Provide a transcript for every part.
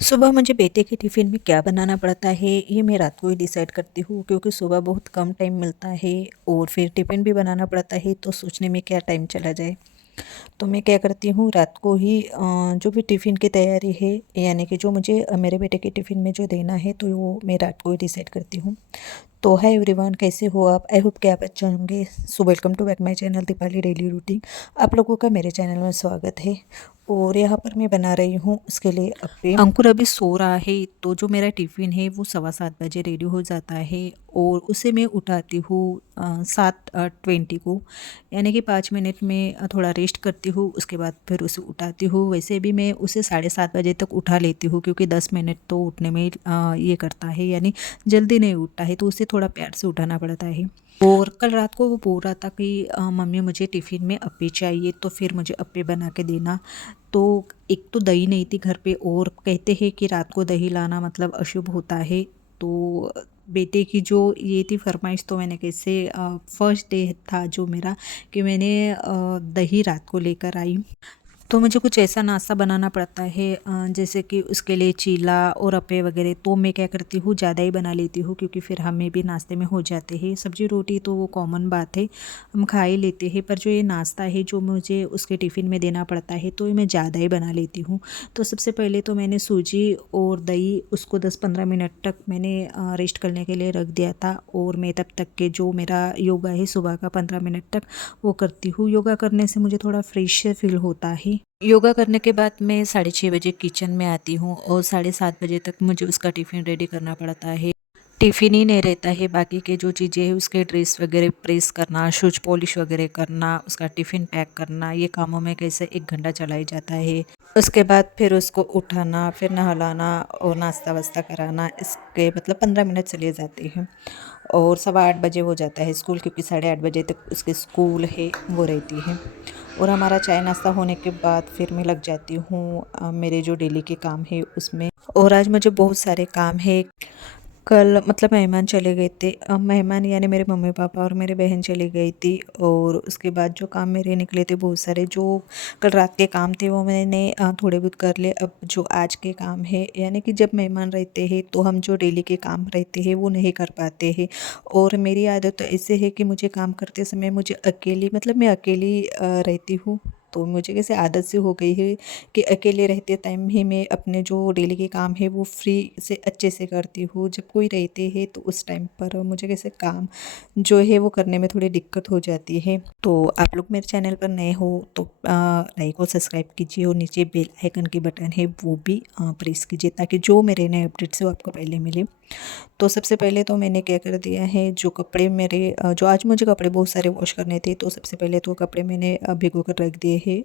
सुबह मुझे बेटे के टिफ़िन में क्या बनाना पड़ता है, ये मैं रात को ही डिसाइड करती हूँ क्योंकि सुबह बहुत कम टाइम मिलता है और फिर टिफ़िन भी बनाना पड़ता है, तो सोचने में क्या टाइम चला जाए। तो मैं क्या करती हूँ रात को ही जो भी टिफ़िन की तैयारी है, यानी कि जो मुझे मेरे बेटे के टिफ़िन में जो देना है, तो वो मैं रात को ही डिसाइड करती हूँ। तो हाय एवरीवन, कैसे हो आप? आई होप कि आप अच्छे होंगे। So welcome to back my channel Deepali daily routine. आप लोगों का मेरे चैनल में स्वागत है। और यहाँ पर मैं बना रही हूँ उसके लिए अप्पे। अंकुर अभी सो रहा है, तो जो मेरा टिफ़िन है वो 7:15 बजे रेडी हो जाता है और उसे मैं उठाती हूँ 7:20 को, यानी कि 5 मिनट में थोड़ा रेस्ट करती हूँ, उसके बाद फिर उसे उठाती हूँ। वैसे भी मैं उसे 7:30 बजे तक उठा लेती हूँ क्योंकि 10 मिनट तो उठने में ये करता है, यानी जल्दी नहीं उठता है, तो उसे थोड़ा प्यार से उठाना पड़ता है। और कल रात को वो बोल रहा था कि मम्मी मुझे टिफ़िन में अप्पे चाहिए, तो फिर मुझे अप्पे बना के देना। तो एक तो दही नहीं थी घर पे, और कहते हैं कि रात को दही लाना मतलब अशुभ होता है। तो बेटे की जो ये थी फरमाइश, तो मैंने कैसे फर्स्ट डे था जो मेरा, कि मैंने दही रात को लेकर आई। तो मुझे कुछ ऐसा नाश्ता बनाना पड़ता है जैसे कि उसके लिए चीला और अप्पे वगैरह, तो मैं क्या करती हूँ ज़्यादा ही बना लेती हूँ क्योंकि फिर हमें भी नाश्ते में हो जाते हैं। सब्जी रोटी तो वो कॉमन बात है, हम खा ही लेते हैं, पर जो ये नाश्ता है जो मुझे उसके टिफ़िन में देना पड़ता है, तो ये मैं ज़्यादा ही बना लेती हूँ। तो सबसे पहले तो मैंने सूजी और दही उसको 10-15 मिनट तक मैंने रेस्ट करने के लिए रख दिया था, और मैं तब तक के जो मेरा योगा है सुबह का 15 मिनट तक वो करती हूँ। योगा करने से मुझे थोड़ा फ्रेश फील होता है। योगा करने के बाद मैं 6:30 बजे किचन में आती हूँ और 7:30 बजे तक मुझे उसका टिफ़िन रेडी करना पड़ता है। टिफ़िन ही नहीं रहता है, बाकी के जो चीज़ें हैं उसके ड्रेस वगैरह प्रेस करना, शूज़ पॉलिश वगैरह करना, उसका टिफ़िन पैक करना, ये कामों में कैसे 1 घंटा चला ही जाता है। उसके बाद फिर उसको उठाना, फिर नहलाना और नाश्ता वास्ता कराना, इसके मतलब 15 मिनट चले जाते हैं। और 8:15 बजे हो जाता है स्कूल, क्योंकि 8:30 बजे तक उसके स्कूल है वो रहती है। और हमारा चाय नाश्ता होने के बाद फिर मैं लग जाती हूँ मेरे जो डेली के काम है उसमें। और आज मुझे बहुत सारे काम है। कल मतलब मेहमान चले गए थे, मेहमान यानी मेरे मम्मी पापा और मेरी बहन चली गई थी। और उसके बाद जो काम मेरे निकले थे बहुत सारे, जो कल रात के काम थे वो मैंने थोड़े बहुत कर लिए। अब जो आज के काम है, यानी कि जब मेहमान रहते हैं तो हम जो डेली के काम रहते हैं वो नहीं कर पाते हैं। और मेरी आदत तो ऐसे है कि मुझे काम करते समय मुझे अकेली, मतलब मैं अकेली रहती हूँ, तो मुझे कैसे आदत सी हो गई है कि अकेले रहते टाइम ही मैं अपने जो डेली के काम है वो फ्री से अच्छे से करती हूँ। जब कोई रहते हैं तो उस टाइम पर मुझे कैसे काम जो है वो करने में थोड़ी दिक्कत हो जाती है। तो आप लोग मेरे चैनल पर नए हो तो लाइक और सब्सक्राइब कीजिए, और नीचे बेल आइकन की बटन है वो भी प्रेस कीजिए, ताकि जो मेरे नए अपडेट्स है वो आपको पहले मिले। तो सबसे पहले तो मैंने क्या कर दिया है, जो कपड़े मेरे जो आज मुझे कपड़े बहुत सारे वॉश करने थे, तो सबसे पहले तो कपड़े मैंने भिगो कर रख दिए हैं।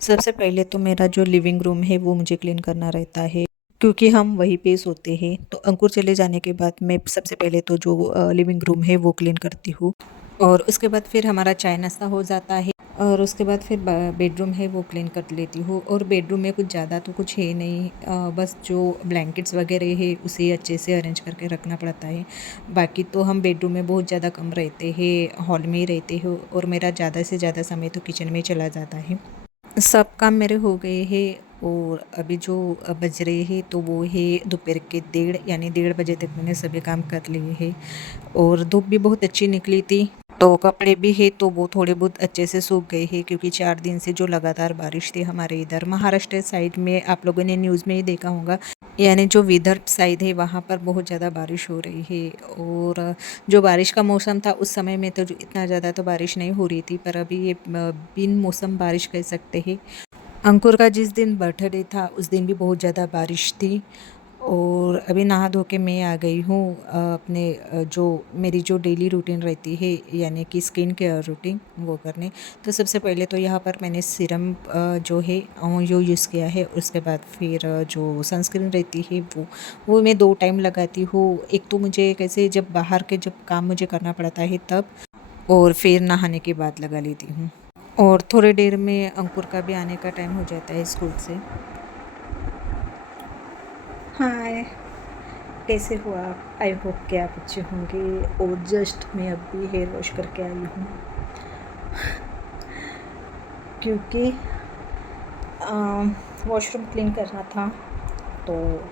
सबसे पहले तो मेरा जो लिविंग रूम है वो मुझे क्लीन करना रहता है, क्योंकि हम वहीं पे सोते हैं। तो अंकुर चले जाने के बाद मैं सबसे पहले तो जो लिविंग रूम है वो क्लीन करती हूँ, और उसके बाद फिर हमारा चाय नाश्ता हो जाता है। और उसके बाद फिर बेडरूम है वो क्लीन कर लेती हूँ। और बेडरूम में कुछ ज़्यादा तो कुछ है नहीं, बस जो ब्लैंकेट्स वगैरह है उसे अच्छे से अरेंज करके रखना पड़ता है। बाकी तो हम बेडरूम में बहुत ज़्यादा कम रहते हैं, हॉल में ही रहते हो, और मेरा ज़्यादा से ज़्यादा समय तो किचन में चला जाता है। सब काम मेरे हो गए हैं, और अभी जो बज रहे हैं तो वो है दोपहर के 1:30, यानी 1:30 बजे तक मैंने सभी काम कर लिए हैं। और धूप भी बहुत अच्छी निकली थी, तो कपड़े भी है तो वो थोड़े बहुत अच्छे से सूख गए हैं, क्योंकि 4 दिन से जो लगातार बारिश थी हमारे इधर महाराष्ट्र साइड में, आप लोगों ने न्यूज़ में ही देखा होगा, यानी जो विदर्भ साइड है वहाँ पर बहुत ज़्यादा बारिश हो रही है। और जो बारिश का मौसम था उस समय में तो जो इतना ज़्यादा तो बारिश नहीं हो रही थी, पर अभी ये बिन मौसम बारिश कह सकते हैं। अंकुर का जिस दिन बर्थडे था उस दिन भी बहुत ज़्यादा बारिश थी। और अभी नहा धो के मैं आ गई हूँ अपने जो मेरी जो डेली रूटीन रहती है, यानी कि स्किन केयर रूटीन वो करने। तो सबसे पहले तो यहाँ पर मैंने सीरम जो है जो यूज़ किया है, उसके बाद फिर जो सनस्क्रीन रहती है वो मैं 2 टाइम लगाती हूँ। एक तो मुझे कैसे जब बाहर के जब काम मुझे करना पड़ता है तब, और फिर नहाने के बाद लगा लेती हूँ। और थोड़ी देर में अंकुर का भी आने का टाइम हो जाता है स्कूल से। हाय, कैसे हो आप? आई होप कि आप अच्छे होंगे। और जस्ट मैं अभी हेयर वॉश करके आई हूँ, क्योंकि वॉशरूम क्लीन करना था। तो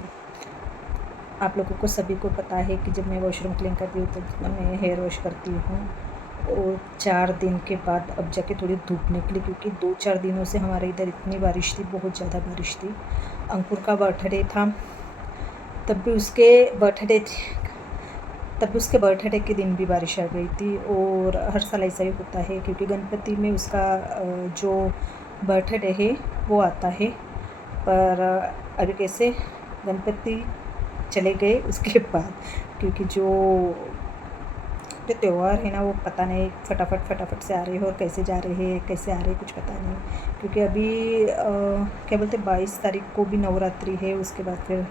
आप लोगों को सभी को पता है कि जब मैं वॉशरूम क्लीन करती हूँ तो मैं हेयर वॉश करती हूँ, और 4 दिन के बाद अब जाके थोड़ी धूप निकली, क्योंकि 2-4 दिनों से हमारे इधर इतनी बारिश थी, बहुत ज़्यादा बारिश थी। अंकुर का बर्थडे था, तब भी उसके बर्थडे के दिन भी बारिश आ गई थी। और हर साल ऐसा ही होता है, क्योंकि गणपति में उसका जो बर्थडे है वो आता है। पर अभी कैसे गणपति चले गए उसके बाद, क्योंकि जो त्यौहार है ना वो पता नहीं फटाफट से आ रहे हैं, और कैसे जा रहे हैं कैसे आ रहे हैं कुछ पता नहीं। क्योंकि अभी क्या बोलते 22 तारीख को भी नवरात्रि है, उसके बाद फिर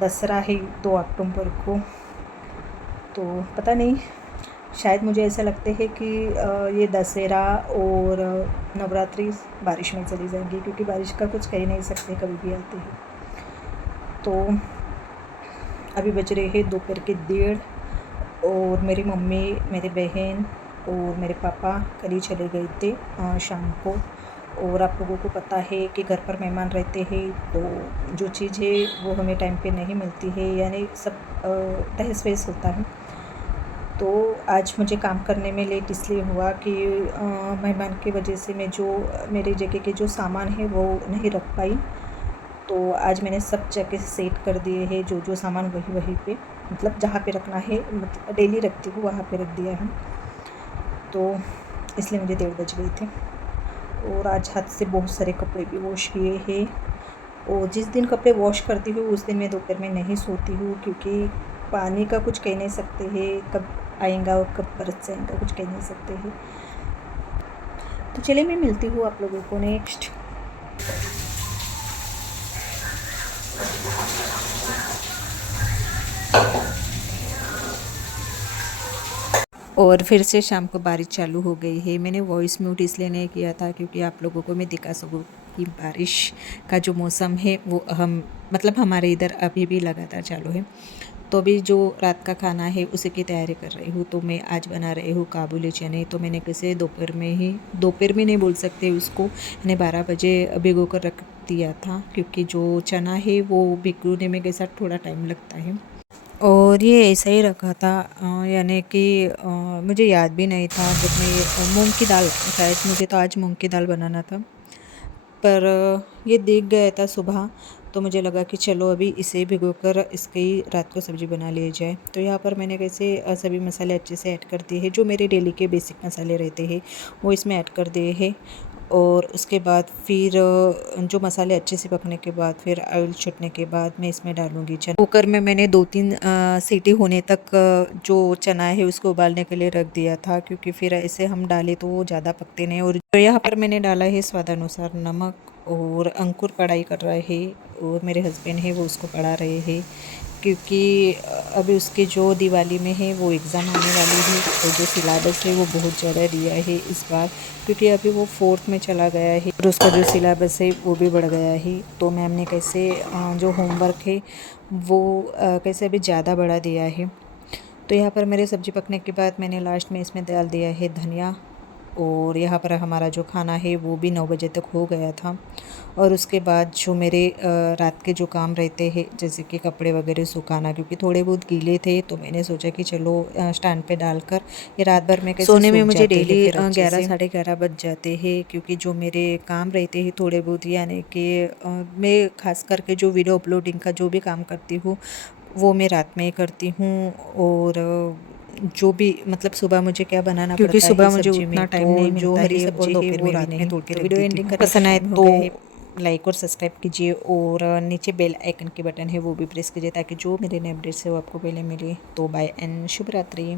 दसरा है 2 अक्टूबर को। तो पता नहीं, शायद मुझे ऐसा लगता है कि ये दशहरा और नवरात्रि बारिश में चली जाएंगी, क्योंकि बारिश का कुछ कह नहीं सकते, कभी भी आती है। तो अभी बज रहे हैं दोपहर के 1:30, और मेरी मम्मी, मेरी बहन और मेरे पापा कल ही चले गए थे शाम को। और आप लोगों को पता है कि घर पर मेहमान रहते हैं तो जो चीज़ है वो हमें टाइम पे नहीं मिलती है, यानी सब तहस-नहस होता है। तो आज मुझे काम करने में लेट इसलिए हुआ कि मेहमान की वजह से मैं जो मेरी जगह के जो सामान है वो नहीं रख पाई। तो आज मैंने सब जगह सेट कर दिए हैं, जो सामान वहीं पे, मतलब जहाँ पे रखना है, मतलब डेली रखती हूँ वहाँ पे रख दिया है। तो इसलिए मुझे 1:30 बज गए थे। और आज हाथ से बहुत सारे कपड़े भी वॉश किए हैं। और जिस दिन कपड़े वॉश करती हूँ उस दिन मैं दोपहर में नहीं सोती हूँ, क्योंकि पानी का कुछ कह नहीं सकते हैं, कब आएगा और कब बरस जाएगा कुछ कह नहीं सकते हैं। तो चलिए मैं मिलती हूँ आप लोगों को नेक्स्ट। और फिर से शाम को बारिश चालू हो गई है। मैंने वॉइस म्यूट इसलिए नहीं किया था क्योंकि आप लोगों को मैं दिखा सकूँ कि बारिश का जो मौसम है वो मतलब हमारे इधर अभी भी लगातार चालू है। तो अभी जो रात का खाना है उसी की तैयारी कर रही हूँ। तो मैं आज बना रही हूँ काबुली चने। तो मैंने कैसे दोपहर में नहीं बोल सकते उसको, मैंने 12 बजे भिगो कर रख दिया था, क्योंकि जो चना है वो भिगोने में कैसा थोड़ा टाइम लगता है। और ये ऐसा ही रखा था, यानी कि मुझे याद भी नहीं था जब मैं मूंग की दाल, शायद मुझे तो आज मूंग की दाल बनाना था, पर ये दिख गया था सुबह। तो मुझे लगा कि चलो अभी इसे भिगोकर इसकी रात को सब्ज़ी बना ली जाए। तो यहाँ पर मैंने कैसे सभी मसाले अच्छे से ऐड कर दिए हैं, जो मेरे डेली के बेसिक मसाले रहते हैं वो इसमें ऐड कर दिए हैं। और उसके बाद फिर जो मसाले अच्छे से पकने के बाद फिर ऑयल छूटने के बाद मैं इसमें डालूँगी चना। कुकर में मैंने 2-3 सीटी होने तक जो चना है उसको उबालने के लिए रख दिया था, क्योंकि फिर ऐसे हम डालें तो वो ज़्यादा पकते नहीं। और तो यहाँ पर मैंने डाला है स्वादानुसार नमक। और अंकुर पढ़ाई कर रहे हैं और मेरे हस्बैंड हैं वो उसको पढ़ा रहे हैं, क्योंकि अभी उसके जो दिवाली में है वो एग्ज़ाम आने वाली है। और जो सिलेबस है वो बहुत ज़्यादा दिया है इस बार, क्योंकि अभी वो 4th में चला गया है और उसका जो सिलेबस है वो भी बढ़ गया है। तो मैम ने कैसे जो होमवर्क है वो कैसे अभी ज़्यादा बढ़ा दिया है। तो यहाँ पर मेरे सब्ज़ी पकने के बाद मैंने लास्ट में इसमें डाल दिया है धनिया। और यहाँ पर हमारा जो खाना है वो भी 9 बजे तक हो गया था। और उसके बाद जो मेरे रात के जो काम रहते हैं, जैसे कि कपड़े वगैरह सुखाना, क्योंकि थोड़े बहुत गीले थे, तो मैंने सोचा कि चलो स्टैंड पे डालकर ये रात भर में कैसे सोने में मुझे डेली 11 साढ़े 11 बज जाते हैं, क्योंकि जो मेरे काम रहते हैं थोड़े बहुत, यानी कि मैं खास करके जो वीडियो अपलोडिंग का जो भी काम करती हूँ वो मैं रात में ही करती हूँ। और जो भी मतलब सुबह मुझे क्या बनाना क्योंकि पड़ता सुबह है मुझे उतना टाइम नहीं मिलता जो हरी सब्जी है वो रात में तोड़ के वीडियो एंडिंग करने पसंद आए तो लाइक और सब्सक्राइब कीजिए, और नीचे बेल आइकन के बटन है वो भी प्रेस कीजिए, ताकि जो मेरे नए अपडेट्स है वो आपको पहले मिले। तो बाय एंड शुभ रात्रि।